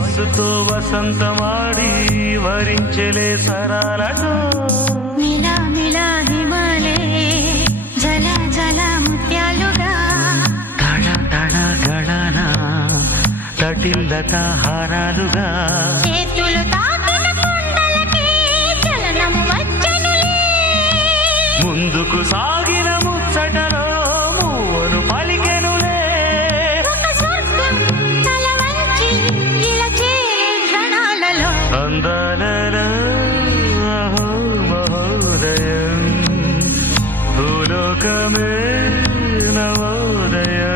వయస్సుతో వసంతమాడి వరించలే సరాలతో మిలా మిలా హిమాలే జల జల ముత్యాలుగా తడ తడ గళన తటిల్లత హారాలుగా చేతులు తాకిన కొండలకే చలనం వచ్చనులే ముందుకు సాగిన ముచ్చటలో మూవను పలికెనులే ఒక స్వర్గం తల వంచి ఇలా చేరే క్షణాలలో అందాలలో అహో మహోదయం భూలోకమే నవోదయం